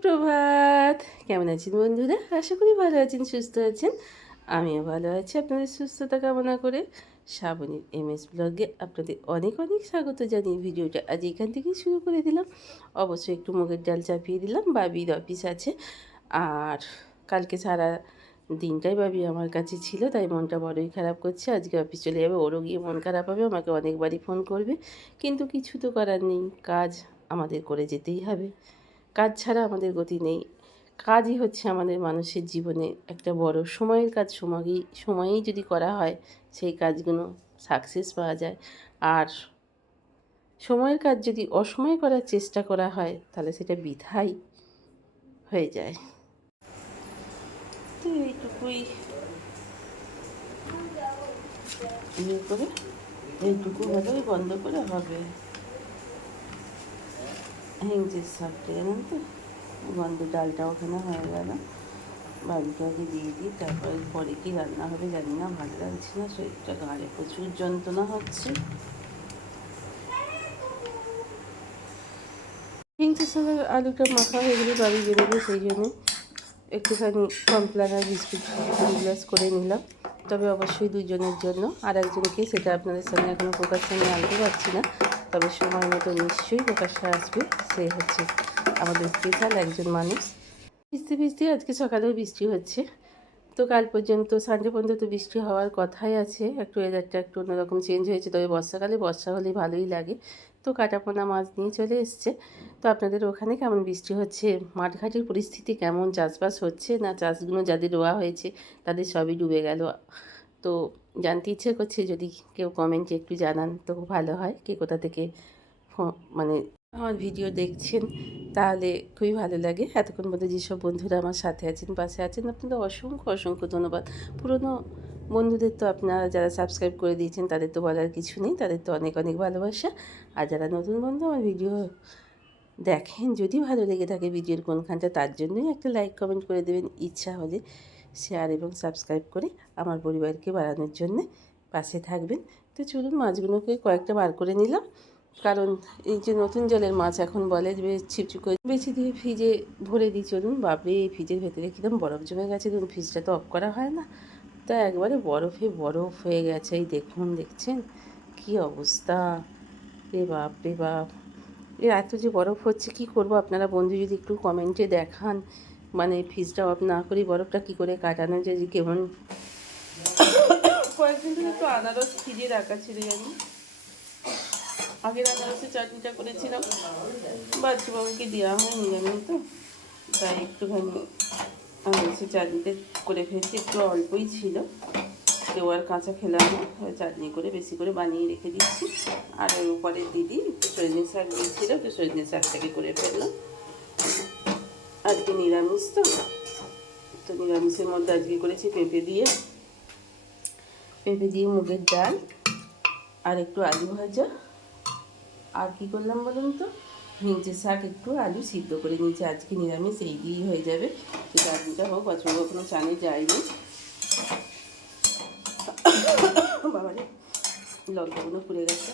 সুপ্রভাত। কেমন আছেন বন্ধুরা? আশা করি ভালো আছেন, সুস্থ আছেন। আমিও ভালো আছি। আপনাদের সুস্থতা কামনা করে শ্রাবণীর এমএস ব্লগে আপনাদের অনেক অনেক স্বাগত জানিয়ে ভিডিওটা আজ এখান থেকেই শুরু করে দিলাম। অবশ্যই একটু মুগের ডাল চাপিয়ে দিলাম। বাবির অফিস আছে, আর কালকে সারা দিনটাই বাবি আমার কাছে ছিল, তাই মনটা বড়ই খারাপ করছে। আজকে অফিস চলে যাবে, ওরও গিয়ে মন খারাপ হবে, আমাকে অনেকবারই ফোন করবে, কিন্তু কিছু তো করার নেই, কাজ আমাদের করে যেতেই হবে। কাজ ছাড়া আমাদের গতি নেই। কাজই হচ্ছে আমাদের মানুষের জীবনে একটা বড় সময়ের কাজ। সময়েই যদি করা হয় সেই কাজগুলো সাকসেস পাওয়া যায়, আর সময়ের কাজ যদি অসময়ে করার চেষ্টা করা হয় তাহলে সেটা বৃথাই হয়ে যায়। তো এইটুকুই করে এইটুকু হলেই বন্ধ করে হবে। হিংচের সাপটা জানেন তো, গন্ধ ডালটা ওখানে হয়ে গেল। বাড়িটাকে দিয়ে দিই, তারপরে পরে কি রান্না হবে জানি না, ভালো লাগছে না, শরীরটা গাড়ে প্রচুর যন্ত্রণা হচ্ছে। হিংচের সঙ্গে আলুটা মাখা হয়ে গেলে বাড়ি বেরোবে, সেই জন্য একটুখানি কমপ্লান আর বিস্কুট 2 গ্লাস করে নিলাম। তবে অবশ্যই দুজনের জন্য, আর একজনকে সেটা আপনাদের সামনে এখনও প্রকাশ্যে আমি আনতে পারছি না, তবে সময় মতো নিশ্চয়ই প্রকাশ্যে আসবে। সে হচ্ছে আমাদের স্পেশাল একজন মানুষ। ভিজতে ভিজতে আজকে সকালেও বৃষ্টি হচ্ছে। তো কাল পর্যন্ত সানডে পর্যন্ত তো বৃষ্টি হওয়ার কথাই আছে। একটু ওয়েদারটা একটু অন্যরকম চেঞ্জ হয়েছে, তবে বর্ষাকালে বর্ষা হলেই ভালোই লাগে। তো কাটাপোনা মাছ নিয়ে চলে এসছে। তো আপনাদের ওখানে কেমন বৃষ্টি হচ্ছে, মাঠঘাটের পরিস্থিতি কেমন, চাষবাস হচ্ছে না চাষগুলো যাদের রোয়া হয়েছে তাদের সবই ডুবে গেল? তো জানতে ইচ্ছে করছে, যদি কেউ কমেন্টে একটু জানান তো ভালো হয়। কে কোথা থেকে মানে আমার ভিডিও দেখছেন তাহলে খুবই ভালো লাগে। এতক্ষণ পর্যন্ত যেসব বন্ধুরা আমার সাথে আছেন, পাশে আছেন, আপনাদের অসংখ্য অসংখ্য ধন্যবাদ। পুরনো বন্ধুদের তো আপনারা যারা সাবস্ক্রাইব করে দিয়েছেন তাদের তো বলার কিছু নেই, তাদের তো অনেক অনেক ভালোবাসা। আর যারা নতুন বন্ধু আমার ভিডিও দেখেন, যদি ভালো লেগে থাকে ভিডিওর কোনখানটা, তার জন্যই একটা লাইক কমেন্ট করে দেবেন, ইচ্ছা হলে শেয়ার এবং সাবস্ক্রাইব করে আমার পরিবারকে বাড়ানোর জন্যে পাশে থাকবেন। তো চলুন, মাছগুলোকে কয়েকটা বার করে নিলাম, কারণ এই যে নতুন জলের মাছ এখন বলে যে ছিপছিপ করে বেশি দিয়ে ফ্রিজে ভরে দিই। চলুন, বাপরে এই ফ্রিজের ভেতরে কীরকম বরফ জমে গেছে, ধরুন ফ্রিজটা তো অফ করা হয় না, তা একবারে বরফে বরফ হয়ে গেছে। এই দেখুন, দেখছেন কি অবস্থা, রে বাপ রে বাপ। এত যে বরফ হচ্ছে, কি করব, আপনারা বন্ধু যদি একটু কমেন্টে দেখান, মানে ফ্রিজটা অফ না করি বরফটা কি করে কাটানো যায়, যে কেমন। কয়েকদিন ধরে একটু আনারস ফ্রিজে রাখা ছিল জানি, আগের আনারসের চাটনিটা করেছিলাম, বাচ্চাবাবুকে দেওয়া হয়নি জানেন তো, তাই একটুখানি আনারসের চাটনিটা করে ফেলছি। একটু অল্পই ছিল, কেউ আর কাঁচা খেলাম না, চাটনি করে বেশি করে বানিয়ে রেখে দিচ্ছি। আর ওর উপরে দিদি একটু সজনে শাক দিয়েছিল, তো সজনে শাকটাকে করে ফেললাম। আজকে নিরামিষ তো, তো নিরামিষের মধ্যে আজকে করেছি পেঁপে দিয়ে মুগের ডাল আর একটু আলু ভাজা। আর কি করলাম বলুন তো, হিংচে শাক একটু আলু সিদ্ধ করে নিয়েছি। আজকে নিরামিষ, এই দিয়েই হয়ে যাবে। চাটনিটা হোক, বছর কোনো চানে যায়নি। বাবারে, লঙ্কাগুলো পুড়ে গেছে।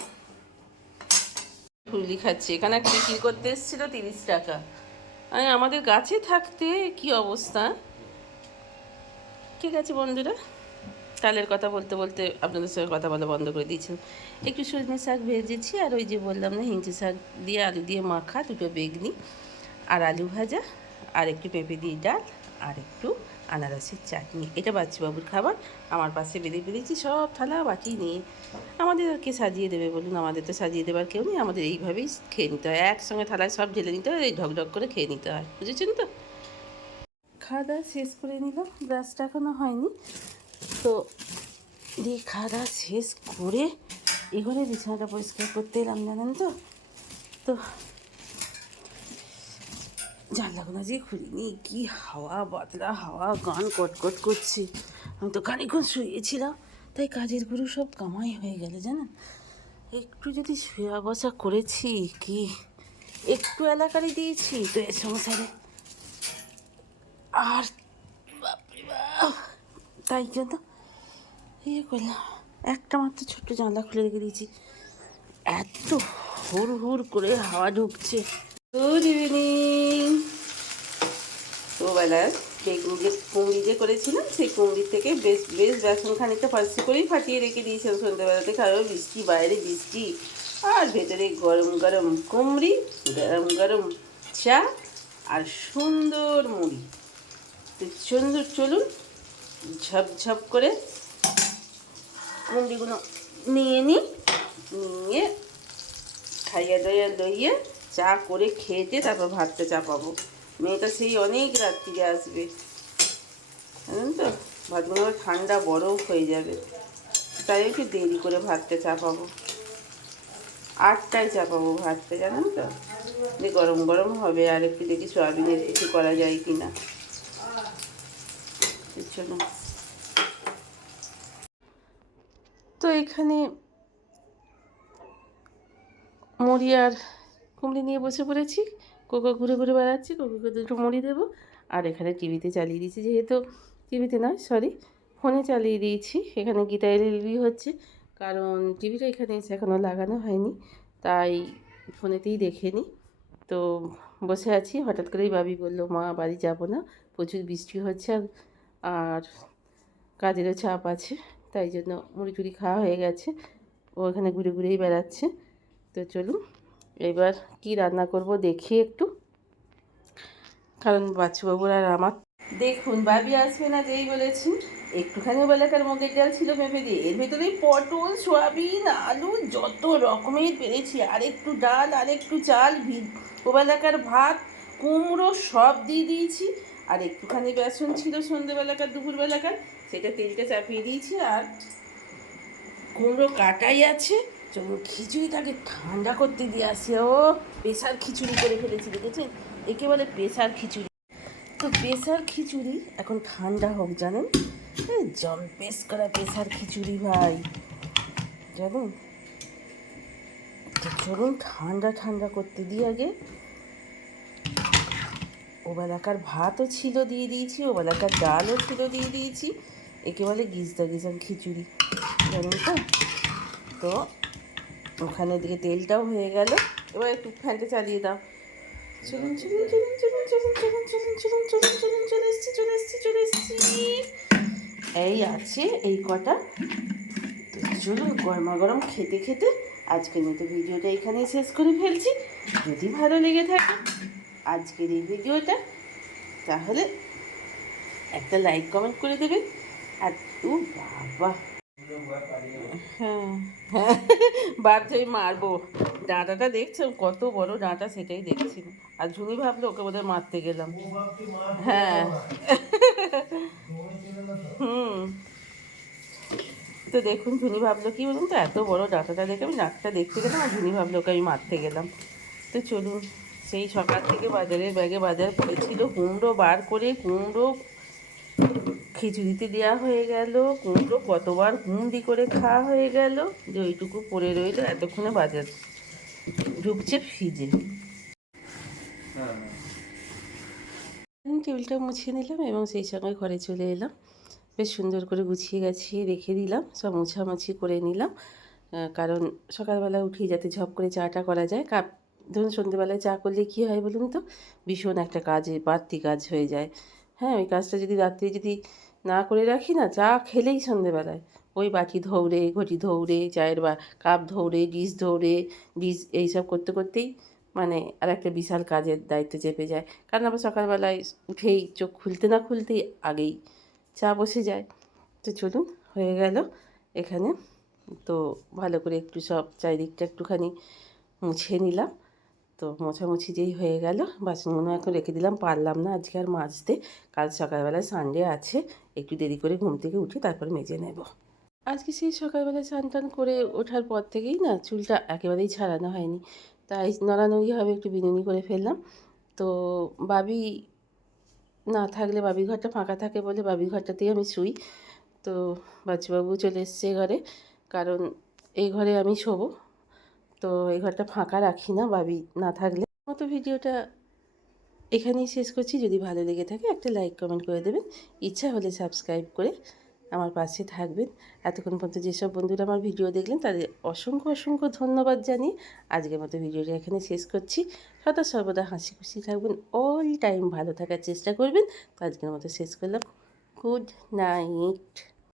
ফুলি খাচ্ছে, এখানে একটা বিক্রি করতে এসেছিল 30 টাকা। আমাদের গাছে থাকতে কি অবস্থা। ঠিক আছে বন্ধুরা, কালের কথা বলতে বলতে আপনাদের সঙ্গে কথা বলা বন্ধ করে দিয়েছি। একটু সজনে শাক ভেজেছি, আর ওই যে বললাম না, হিংচে শাক দিয়ে আলু দিয়ে মাখা, 2টো বেগনি আর আলু ভাজা, আর একটু পেঁপে দিয়ে ডাল, আর একটু আনারসের চাটনি। এটা বাচ্চাবাবুর খাবার। আমার পাশে বেঁধে ফেলেছি সব থালা বাটি নিয়ে। আমাদের আর কে সাজিয়ে দেবে বলুন, আমাদের তো সাজিয়ে দেবার কেউ নেই, আমাদের এইভাবেই খেয়ে নিতে হয়, একসঙ্গে থালায় সব ঢেলে নিতে হয়, এই ঢকঢক করে খেয়ে নিতে হয়, বুঝেছেন তো। খাওয়া দাওয়া শেষ করে নিলাম, ব্রাশটা এখনও হয়নি, তো দিয়ে খাওয়া দাওয়া শেষ করে এঘরে বিছানাটা পরিষ্কার করতে এলাম জানেন তো। তো জানলাগুলো যে খুলিনি, কি হাওয়া, বাতলা হাওয়া, গান কটকট করছে। আমি তো খানিক্ষণ শুয়েছিলাম, তাই কাজের গুরু সব কামাই হয়ে গেল জানেন। একটু যদি শুয়া বসা করেছি, কি একটু এলাকারই দিয়েছি তো এর সংসারে, আর বাপরে বাপ, তাই জন্য ইয়ে করলাম, একটা মাত্র ছোট্ট জানলা খুলে রেখে দিয়েছি। এত হুড় হুড় করে হাওয়া ঢুকছে। Good evening. সন্ধ্যাবেলায় কুমড়ি যে করেছিলাম সেই কুমড়ির থেকে বেশ বেশ বেসন খানিকটা ফার্সি করেই ফাটিয়ে রেখে দিয়েছিলাম সন্ধ্যাবেলাতে, কারণ বৃষ্টি, বাইরে বৃষ্টি, আর ভেতরে গরম গরম কুমড়ি, গরম গরম চা আর সুন্দর মুড়ি। তো সুন্দর, চলুন ঝপঝপ করে কুমড়িগুলো নিয়ে নিয়ে খাইয়ে দাইয়া দইয়ে চা করে খেতে তারপর ভাতটা চাপাবো। মেয়েটা সেই অনেক রাত্রিরে আসবে, জানেন তো, ভাতগুলো ঠান্ডা বরফ হয়ে যাবে, তাই একটু দেরি করে ভাতটা চাপাবো। 8টায় চাপাবো ভাতটা, জানেন তো, যে গরম গরম হবে। আর একটু দেখি সয়াবিনের কিছু করা যায় কি না। চলুন। তো এখানে মুড়ি আর কুমড়ি নিয়ে বসে পড়েছি। কোকো ঘুরে ঘুরে বেড়াচ্ছি, কোকোকে দুটো মুড়ি দেবো। আর এখানে টিভিতে চালিয়ে দিয়েছি, যেহেতু টিভিতে নয় সরি ফোনে চালিয়ে দিয়েছি। এখানে গীতা এলএলবি হচ্ছে, কারণ টিভিটা এখানে এসে এখনও লাগানো হয়নি, তাই ফোনেতেই দেখে নিই। তো বসে আছি, হঠাৎ করেই বাবি বললো মা বাড়ি যাব না, প্রচুর বৃষ্টি হচ্ছে আর কাজেরও চাপ আছে, তাই জন্য মুড়ি টুড়ি খাওয়া হয়ে গেছে, ও এখানে ঘুরে ঘুরেই বেড়াচ্ছে। তো চলুন এবার কি রান্না করব দেখি একটু, কারণ বাচ্চুবাবুর আর আমার, দেখুন বাবি আসবে না যেই বলেছি, একটুখানি বেলাকার মুগের ডাল ছিল মেপে দিয়ে, এর ভেতরেই পটল, সয়াবিন, আলু যত রকমের পেরেছি, আর একটু ডাল, আর একটু চাল, ওবেলাকার ভাত, কুমড়ো সব দিয়ে দিয়েছি। আর একটুখানি বেসন ছিল সন্ধ্যেবেলাকার দুপুরবেলাকার, সেটা তেলটা চাপিয়ে দিয়েছি। আর কুমড়ো কাটাই আছে, চলুন খিচুড়িটাকে ঠান্ডা করতে দিয়ে আসি। ও প্রেসার খিচুড়ি করে ফেলেছি, দেখেছেন, একে বলে প্রেসার খিচুড়ি। তো প্রেসার খিচুড়ি এখন ঠান্ডা হোক, জানেন, জম্পেস করা প্রেসার খিচুড়ি ভাই, জানেন। তো চলুন ঠান্ডা ঠান্ডা করতে দিই আগে। ওবেলাকার ভাতও ছিল দিয়ে দিয়েছি, ওবেলাকার ডালও ছিল দিয়ে দিয়েছি, একে বলে গিজদা গিজান খিচুড়ি, জানেন তো। তো ওখানে দিকে তেলটাও হয়ে গেল, এবার একটু ফ্যানটা চালিয়ে দাও। চলুন চলুন চলুন চলুন চলুন চলুন চলুন চলুন চলুন চলুন চলে এসছি চলে এসছি চলে এসছি, এই আছে এই কটা। তো চলুন গরমা গরম খেতে খেতে আজকের মতো ভিডিওটা এখানেই শেষ করে ফেলছি। যদি ভালো লেগে থাকে আজকের এই ভিডিওটা, তাহলে একটা লাইক কমেন্ট করে দেবেন। আর ও বাবা, হ্যাঁ হ্যাঁ বাধ্য মারবো, ডাঁটাটা দেখছো কত বড় ডাঁটা, সেটাই দেখছি। আর ঝুনি ভাবলো ওকে বোধহয় মারতে গেলাম। হ্যাঁ হুম। তো দেখুন ঝুনি ভাবলো কি বলুন তো, এত বড় ডাঁটাটা দেখে আমি ডাঁটাটা দেখতে গেলাম, আর ঝুনি ভাবলো ওকে আমি মারতে গেলাম। তো চলুন, সেই সকাল থেকে বাজারের ব্যাগে বাজার পড়েছিল, কুমড়ো বার করে কুমড়ো খিচুড়িতে দেওয়া হয়ে গেল, কুমড়ো কতবার কুমড়ি করে খাওয়া হয়ে গেল, যে ওইটুকু পড়ে রইল, এতক্ষণে বাজার ঢুকছে ফ্রিজে। টেবিলটা মুছিয়ে নিলাম এবং সেই সঙ্গে ঘরে চলে এলাম, বেশ সুন্দর করে গুছিয়ে গাছিয়ে রেখে দিলাম, সব মোছামুছি করে নিলাম, কারণ সকালবেলা উঠেই যাতে ঝপ করে চাটা করা যায়। ধরুন সন্ধ্যেবেলায় চা করলে কী হয় বলুন তো, ভীষণ একটা কাজে বাড়তি কাজ হয়ে যায়। হ্যাঁ, ওই কাজটা যদি রাত্রে যদি না করে রাখি না, চা খেলেই সন্ধ্যেবেলায় ওই বাটি ধৌড়ে, ঘটি ধৌড়ে, চায়ের কাপ ধৌড়ে, ডিশ এইসব করতে করতেই মানে আর একটা বিশাল কাজের দায়িত্ব চেপে যায়, কারণ আবার সকালবেলায় উঠেই চোখ খুলতে না খুলতেই আগেই চা বসে যায়। তো চলুন হয়ে গেল এখানে, তো ভালো করে একটু সব চারিদিকটা একটুখানি মুছে নিলাম। তো মোছামুছি যেই হয়ে গেল, বাসনগুলো এখন রেখে দিলাম, পারলাম না আজকে আর মাজতে, কাল সকালবেলায় সানডে আছে, একটু দেরি করে ঘুম থেকে উঠে তারপর মেজে নেব। আজকে সেই সকালবেলায় স্নান টান করে ওঠার পর থেকেই না চুলটা একেবারেই ছাড়ানো হয়নি, তাই নড়ানড়ি হবে একটু বিনুনি করে ফেললাম। তো বাবি না থাকলে, বাবির ঘরটা ফাঁকা থাকে বলে বাবির ঘরটাতেই আমি শুই। তো বাচ্চাবাবু চলে এসছে ঘরে, কারণ এই ঘরে আমি শোবো, তো এই ঘরটা ফাঁকা রাখি না বাবি না থাকলে। মতো ভিডিওটা এখানেই শেষ করছি, যদি ভালো লেগে থাকে একটা লাইক কমেন্ট করে দেবেন, ইচ্ছা হলে সাবস্ক্রাইব করে আমার পাশে থাকবেন। এতক্ষণ পর্যন্ত যেসব বন্ধুরা আমার ভিডিও দেখলেন তাদের অসংখ্য অসংখ্য ধন্যবাদ জানিয়ে আজকের মতো ভিডিওটা এখানে শেষ করছি। সদা সর্বদা হাসি খুশি থাকবেন, অল টাইম ভালো থাকার চেষ্টা করবেন। তো আজকের মতো শেষ করলাম। Good night.